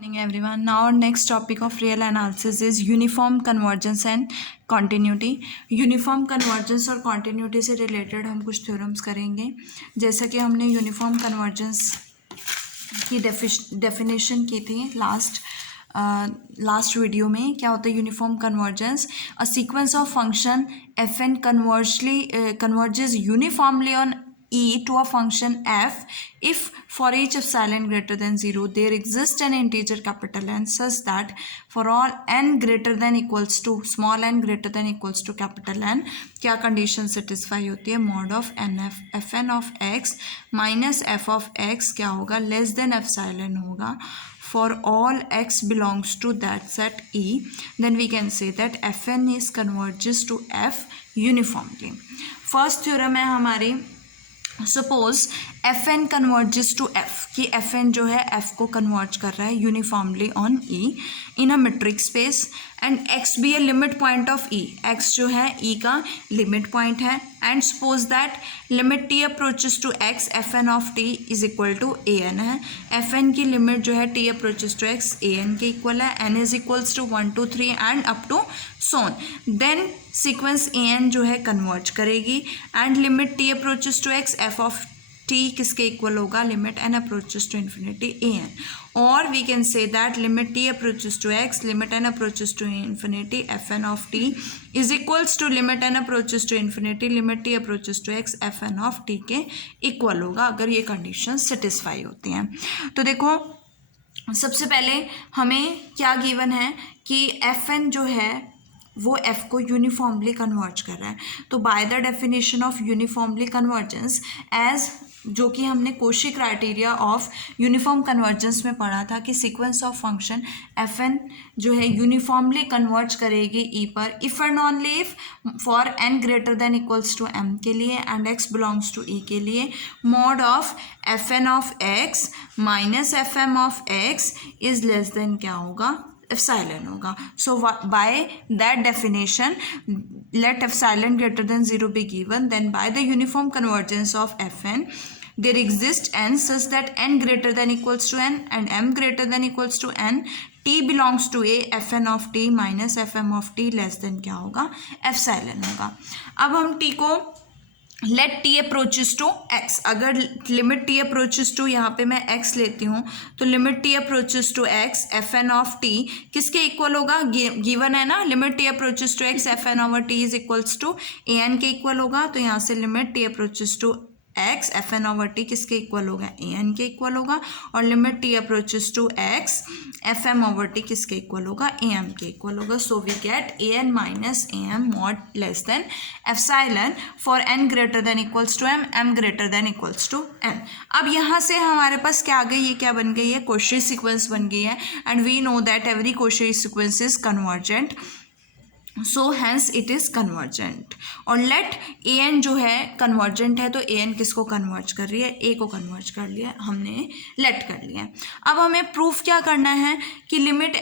Morning everyone. Now our next topic of real analysis is uniform convergence and continuity. Uniform convergence और continuity से related हम कुछ theorems करेंगे. जैसा कि हमने यूनिफॉर्म कन्वर्जेंस की डेफिनेशन की थी लास्ट वीडियो में. क्या होता है uniform convergence? A sequence of function f n converges uniformly on E to a function f if for each epsilon greater than 0 there exists an integer capital N such that for all n greater than equals to small n greater than equals to capital N क्या condition satisfy होती है? Mod of n f n of x minus f of x क्या होगा? Less than epsilon होगा. For all x belongs to that set E, then we can say that Fn is converges to F uniformly. First theorem है हमारी, suppose f N converges to f, कि f N जो है f को converge कर रहा है uniformly on e in a metric space and x be a limit point of e. X जो है ई का लिमिट पॉइंट है and suppose that limit t approaches to x f n of t is equal to a n है. F n की limit जो है t approaches to x a n के equal है. N is equals to 1 2 3 and up to so on. Then sequence a n जो है converge करेगी and limit t approaches to x f of t किसके equal होगा? Limit n approaches to infinity a n. और we can say that limit t approaches to x limit n approaches to infinity f n of t is equals to limit n approaches to infinity limit t approaches to x f n of t के equal होगा अगर ये condition satisfy होती हैं. तो देखो सबसे पहले हमें क्या गिवन है कि एफ एन जो है वो एफ को यूनिफॉर्मली कन्वर्ज कर रहा है. तो by the definition of uniformly convergence as जो कि हमने Cauchy criteria of uniform convergence में पढ़ा था कि sequence of function f N जो है यूनिफॉर्मली कन्वर्ज करेगी ई पर if and only if for n greater than equals to m के लिए and x belongs to e के लिए mod of f n of x minus f m of x is less than क्या होगा? Epsilon होगा. So by that definition let epsilon greater than 0 be given, then by the uniform convergence of Fn there exists n such that n greater than equals to n and m greater than equals to n. t belongs to a fn of t minus fm of t less than क्या होगा? Epsilon होगा. अब हम t को let t approaches to x, अगर limit t approaches to यहाँ पे मैं एक्स लेती हूँ तो limit t approaches to x f n of t किसके इक्वल होगा? गिवन है ना, limit t approaches to x f n over t is equals to a n के इक्वल होगा. तो यहाँ से limit t approaches to x f n over t किसके इक्वल होगा? ए एन के इक्वल होगा. और limit t approaches to x f m over t किसके इक्वल होगा? ए एम के इक्वल होगा. So we get a n minus a m mod less than epsilon for n greater than equals to m m greater than equals to n. अब यहाँ से हमारे पास क्या आ गई? ये क्या बन गई है? कोशी सीक्वेंस बन गई है and we know that every Cauchy sequence is convergent. So hence it is convergent. और लेट ए एन जो है कन्वर्जेंट है तो ए एन किसको कन्वर्ज कर रही है? ए को कन्वर्ज कर लिया हमने, लेट कर लिया. अब हमें प्रूफ क्या करना है कि limit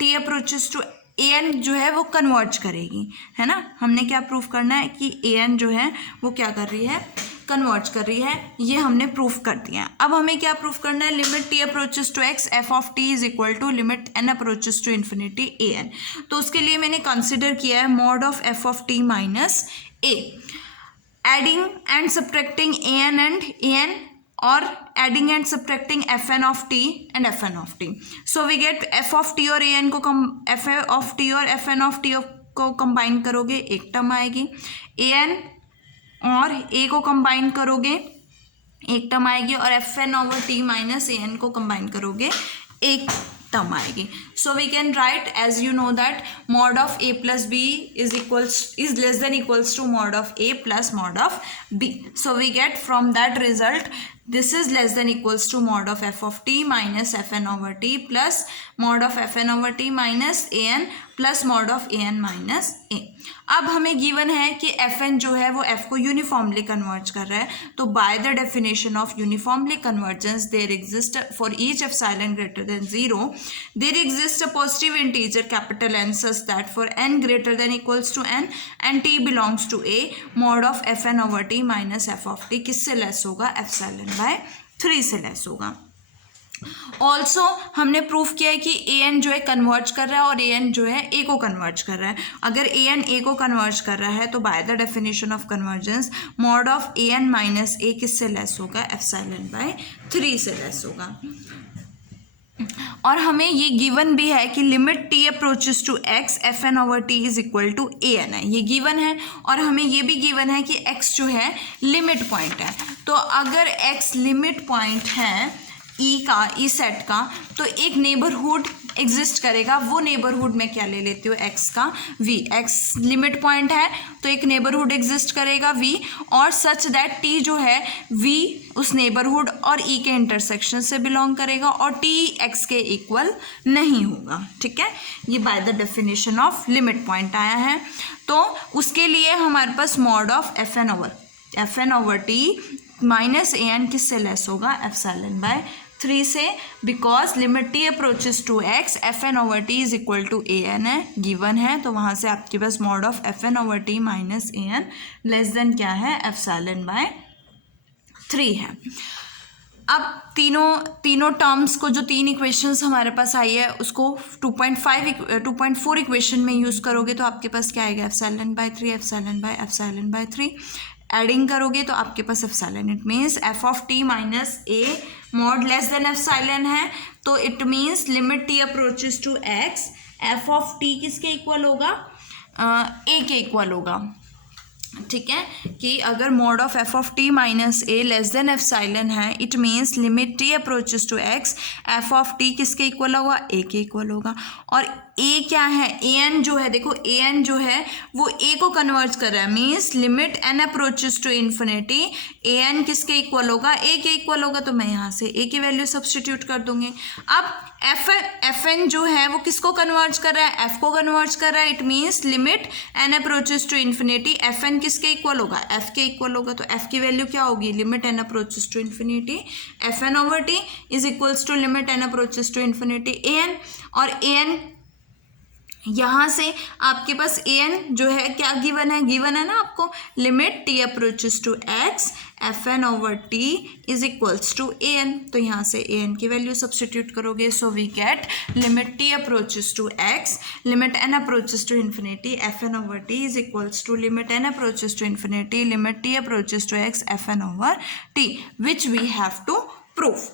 t approaches to a n जो है वो कन्वर्ज करेगी, है ना. हमने क्या प्रूफ करना है कि ए एन जो है वो क्या कर रही है? कन्वर्ज कर रही है. ये हमने प्रूफ कर दिया. अब हमें क्या प्रूफ करना है? Limit t approaches to x f of t is equal to limit n approaches to infinity a n. तो उसके लिए मैंने कंसिडर किया है mod of f of t minus a, adding and subtracting a n and a n और adding and subtracting f n of t and f n of t. So we get f of t और a n को f of t और F n of T को combine करोगे एक term आएगी. ए n और ए को कंबाइन करोगे एक टर्म आएगी और F n over t minus a n को कंबाइन करोगे एक टर्म आएगी. So we can write as you know that mod of a plus b is less than equals to mod of a plus mod of b. So we get from that result this is less than equals to mod of f of t minus fn over t plus mod of fn over t minus an plus mod of a n minus a. अब हमें given है कि f N जो है वो F को uniformly converge कर रहा है. तो by the definition of uniformly convergence there exist for each epsilon greater than 0 there exist a positive integer capital n such that for n greater than equals to n and t belongs to a mod of f n over t minus f of t किससे less होगा? Epsilon by 3 से less होगा. Also हमने proof किया है कि ए n जो है कन्वर्ज कर रहा है और ए एन जो है ए को कन्वर्ज कर रहा है। अगर ए एन ए को कन्वर्ज कर रहा है तो by the definition of convergence mod of a n minus a किससे लेस होगा, एप्सिलॉन बाय 3 से लेस होगा। और हमें ये गिवन भी है कि limit t approaches to x f n over t is equal to a n है, ये गिवन है। और हमें ये भी गिवन है कि एक्स जो है लिमिट पॉइंट है। तो अगर एक्स लिमिट पॉइंट है ई का, ई सेट का, तो एक नेबरहुड एग्जिस्ट करेगा। वो नेबरहुड में क्या ले लेती हूँ, एक्स का वी। एक्स लिमिट पॉइंट है तो एक नेबरहुड एग्जिस्ट करेगा वी, और सच दैट टी जो है वी उस नेबरहुड और ई के इंटरसेक्शन से बिलोंग करेगा और टी एक्स के इक्वल नहीं होगा। ठीक है, ये by the definition of limit point आया है। तो उसके लिए हमारे पास mod of f n over t minus a n किससे लेस होगा, एप्सिलॉन बाय 3 से, because limit t approaches to x f n over t is equal to a n है, गिवन है। तो वहाँ से आपके पास mod of f n over t minus a n less than क्या है, एप्सिलॉन बाय 3 है। अब तीनों टर्म्स को, जो 3 इक्वेशंस हमारे पास आई है, उसको 2.4 इक्वेशन में यूज़ करोगे तो आपके पास क्या आएगा, epsilon by 3 epsilon by 3। Adding करोगे तो आपके पास epsilon, it means f of t minus a mod less than epsilon है, तो it means limit t approaches to x f of t किसके इक्वल होगा, ए के इक्वल होगा। ठीक है, कि अगर mod of f of t minus a less than epsilon है, it means limit t approaches to x f of t किसके इक्वल होगा, ए के इक्वल होगा। और ए क्या है, ए एन जो है, देखो ए एन जो है वो ए को कन्वर्ज कर रहा है, means limit n approaches to infinity a n किसके इक्वल होगा, ए के इक्वल होगा। तो मैं यहाँ से ए की वैल्यू सब्सटीट्यूट कर दूंगी। अब एफ एन जो है वो किसको कन्वर्ज कर रहा है, एफ को कन्वर्ज कर रहा है, it means limit n approaches to infinity f n किसके इक्वल होगा, एफ के इक्वल होगा। तो एफ की वैल्यू क्या होगी, limit n approaches to infinity f n over t is equals to limit n approaches to infinity a n. और a N यहाँ से आपके पास ए एन जो है क्या गिवन है ना आपको, limit t approaches to x f n over t is equals to a n. तो यहाँ से ए एन की वैल्यू सब्सटीट्यूट करोगे, so we get limit t approaches to x limit n approaches to infinity f n over t is equals to limit n approaches to infinity limit t approaches to x f n over t, which we have to prove.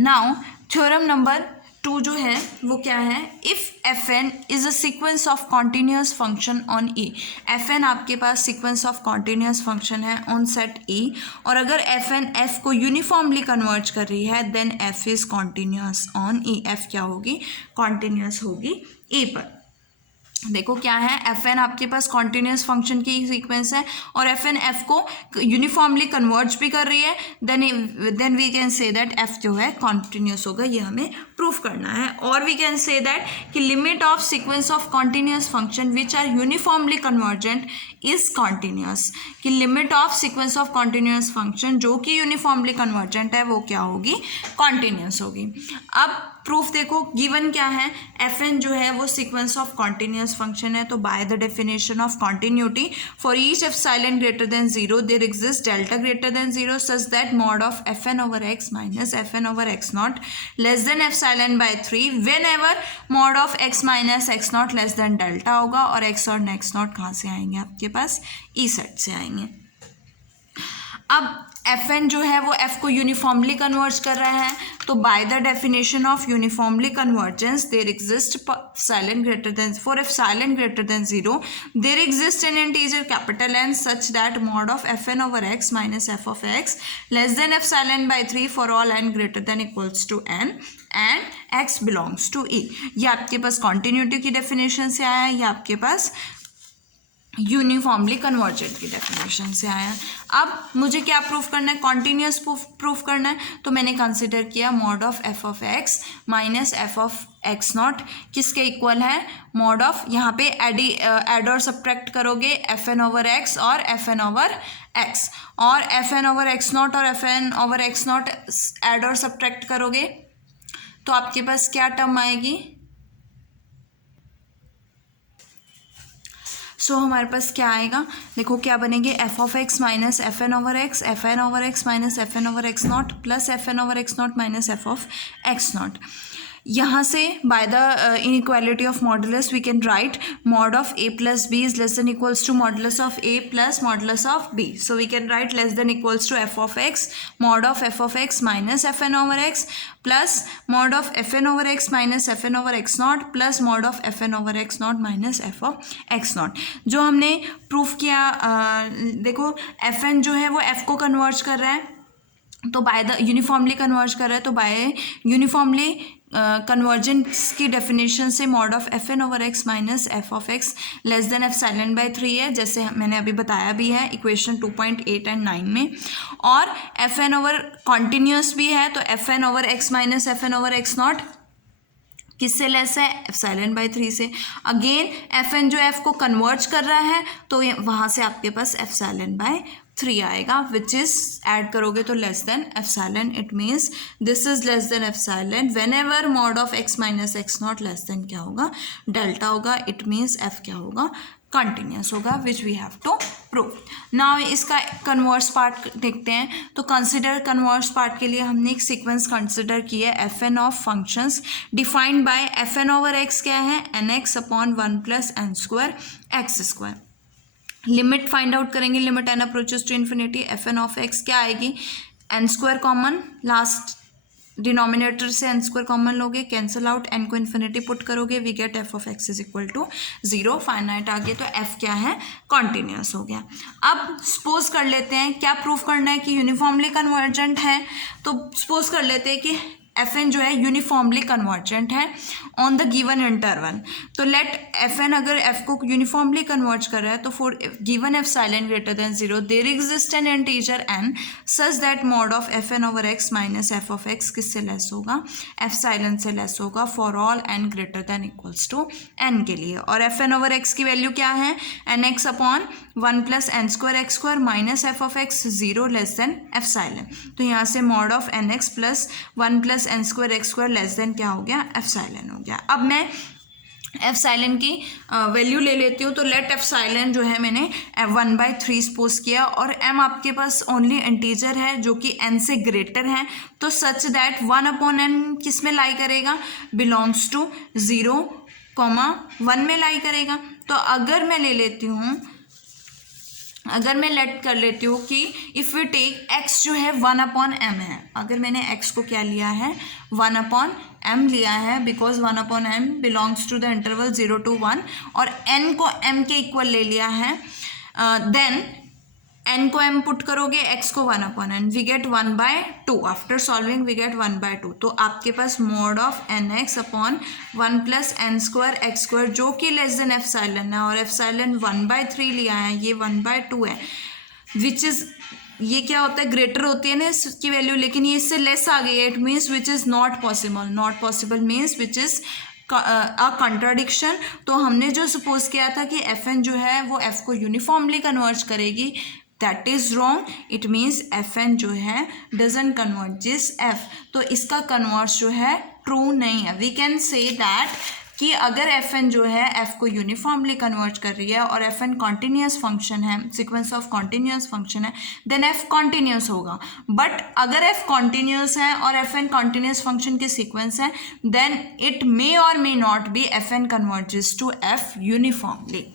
Now theorem number 2 जो है वो क्या है, if f n is a sequence of continuous function on e. F n आपके पास sequence of continuous function है on set e, और अगर एफ एन एफ को यूनिफॉर्मली कन्वर्ज कर रही है then f is continuous on e. F क्या होगी, कॉन्टीन्यूस होगी ई पर। देखो क्या है, एफ एन आपके पास कॉन्टीन्यूस फंक्शन की सीक्वेंस है और एफ एन एफ को यूनिफॉर्मली कन्वर्ज भी कर रही है, then we can say that f जो है कॉन्टीन्यूस होगा। ये हमें प्रूफ करना है। और वी कैन से दैट कि limit of sequence of continuous function which are uniformly convergent is continuous, कि limit of sequence of continuous function जो कि यूनिफॉर्मली कन्वर्जेंट है वो क्या होगी, कॉन्टीन्यूस होगी। अब प्रूफ देखो, गिवन क्या है, एफ एन जो है वो सीक्वेंस ऑफ कॉन्टीन्यूस फंक्शन है। तो by the definition of continuity for each epsilon greater than 0 there exist delta greater than 0 such that mod of f n over x minus f n over x not less than epsilon by 3 whenever mod of x minus x not less than delta होगा। और x और x not कहाँ से आएंगे, आपके पास ई set से आएंगे। अब एफ एन जो है वो एफ को यूनिफॉर्मली कन्वर्ज कर रहा है, तो by the definition of uniformly convergence there exist epsilon greater than, for epsilon greater than 0 there exist N integer capital n such that mod of f n over x minus f of x less than epsilon by 3 for all n greater than equals to n and x belongs to E. ये आपके पास continuity की definition से आया है, ये आपके पास uniformly convergent की definition से आया। अब मुझे क्या प्रूफ करना है, कॉन्टीन्यूस प्रूफ करना है। तो मैंने कंसिडर किया mod of f of x minus f of x not किसके इक्वल है, मॉड ऑफ, यहाँ पे एड और सब्ट्रैक्ट करोगे एफ एन ओवर एक्स और एफ एन ओवर एक्स, और F n over x not और F n over x not add और सब्ट्रैक्ट करोगे तो आपके पास क्या टर्म आएगी, सो हमारे पास क्या आएगा, देखो क्या बनेंगे, f of x minus f n over x, f n over x minus f n over x not plus f n over x not minus f of x not. यहाँ से by the inequality of modulus we can write mod of a plus b is less than equals to modulus of a plus modulus of b. So we can write less than equals to f of x mod of x minus f n over x plus mod of f n over x minus f n over x not plus mod of f n over x not minus f of x not. जो हमने proof किया, देखो F N जो है वो F को converge कर रहा है, तो बाय द यूनिफॉर्मली कन्वर्ज कर रहा है, तो बाय यूनिफॉर्मली कन्वर्जेंस की डेफिनेशन से mod of f n over x minus f of x less than epsilon by 3 है, जैसे मैंने अभी बताया भी है इक्वेशन 2.8 एंड 9 में. और एफ एन ओवर कॉन्टिन्यूस भी है, तो f n over x minus f n over x not किससे लेस है, एफ साइलेंट बाई 3 से. अगेन एफ एन जो एफ को कन्वर्ज कर रहा है, तो वहाँ से आपके पास एफ साइलेंट बाई 3 आएगा, विच इज ऐड करोगे तो less than F silent. It means this is less than F silent when ever mod of x minus x not less than क्या होगा, डेल्टा होगा. इट मीन्स एफ क्या होगा, continuous होगा, which we have to prove. Now इसका converse part देखते हैं. तो कंसिडर कन्वर्स पार्ट के लिए हमने एक सीक्वेंस कंसिडर की है, f n of functions defined by f n over x क्या है, n x upon 1 plus n square x square. Limit find out करेंगे, limit n approaches to infinity, f n of x क्या आएगी, n square common, last denominator से n square common लोगे, cancel out, n को infinity put करोगे, we get f of x is equal to 0. Finite आ गया, तो F क्या है, कॉन्टिन्यूस हो गया. अब सपोज कर लेते हैं, क्या प्रूफ करना है कि यूनिफॉर्मली कन्वर्जेंट है, तो सपोज कर लेते हैं कि एफ एन जो है यूनिफॉर्मली कन्वर्जेंट है ऑन द गिवन इंटरवल. तो लेट एफ एन अगर एफ को यूनिफॉर्मली कन्वर्ज कर रहा है, तो for given epsilon greater than 0 there exist N integer n such that mod of f n over x minus f of x किससे less होगा, epsilon से less होगा for all n greater than equals to n के लिए. और F n over x की value क्या है, n x upon 1 plus n square x square minus f of x 0 less than epsilon. तो यहाँ से mod of n x plus 1 plus n square x square less than क्या हो गया, F silent हो गया. अब मैं एफ साइलेंट की वैल्यू ले लेती हूँ. तो लेट एफ साइलेंट जो है मैंने 1/3 सपोज किया, और एम आपके पास ओनली इंटीजर है जो कि एन से ग्रेटर है, तो सच दैट 1 अपॉन एन किस में लाई करेगा, बिलोंग्स टू 0, 1 में लाई करेगा. तो अगर मैं ले लेती हूँ, अगर मैं लेट कर लेती हूँ कि इफ़ वी टेक x जो है 1 अपॉन एम है, अगर मैंने x को क्या लिया है, 1 अपॉन m लिया है, because 1 upon m belongs to the interval 0 to 1, और n को m के इक्वल ले लिया है, देन n को m पुट करोगे, x को 1 upon n, we get 1/2. After solving we get 1/2. तो आपके पास mod of n x upon 1 plus n square x square जो कि लेस देन एफ साइलेंट है, और एफ साइलेंट 1/3 लिया है, ये 1/2 है, विच इज़, ये क्या होता है, ग्रेटर होती है ना इसकी वैल्यू, लेकिन ये इससे लेस आ गई है. It means which is not possible. Not possible means which is a contradiction. तो हमने जो सपोज किया था कि एफ एन जो है वो एफ को यूनिफॉर्मली कन्वर्ज करेगी, that is wrong. It means F N जो है डजंट कन्वर्ज दिस एफ. तो इसका कन्वर्स जो है ट्रू नहीं है. वी कैन से दैट कि अगर एफ एन जो है एफ को यूनिफॉर्मली कन्वर्ट कर रही है और एफ एन कॉन्टीन्यूस फंक्शन है, सीक्वेंस ऑफ कॉन्टीन्यूस फंक्शन है, देन एफ कॉन्टीन्यूस होगा. बट अगर एफ कॉन्टीन्यूस है और एफ एन कॉन्टीन्यूस फंक्शन के सीक्वेंस है, देन इट मे और may not be F N converges to F uniformly.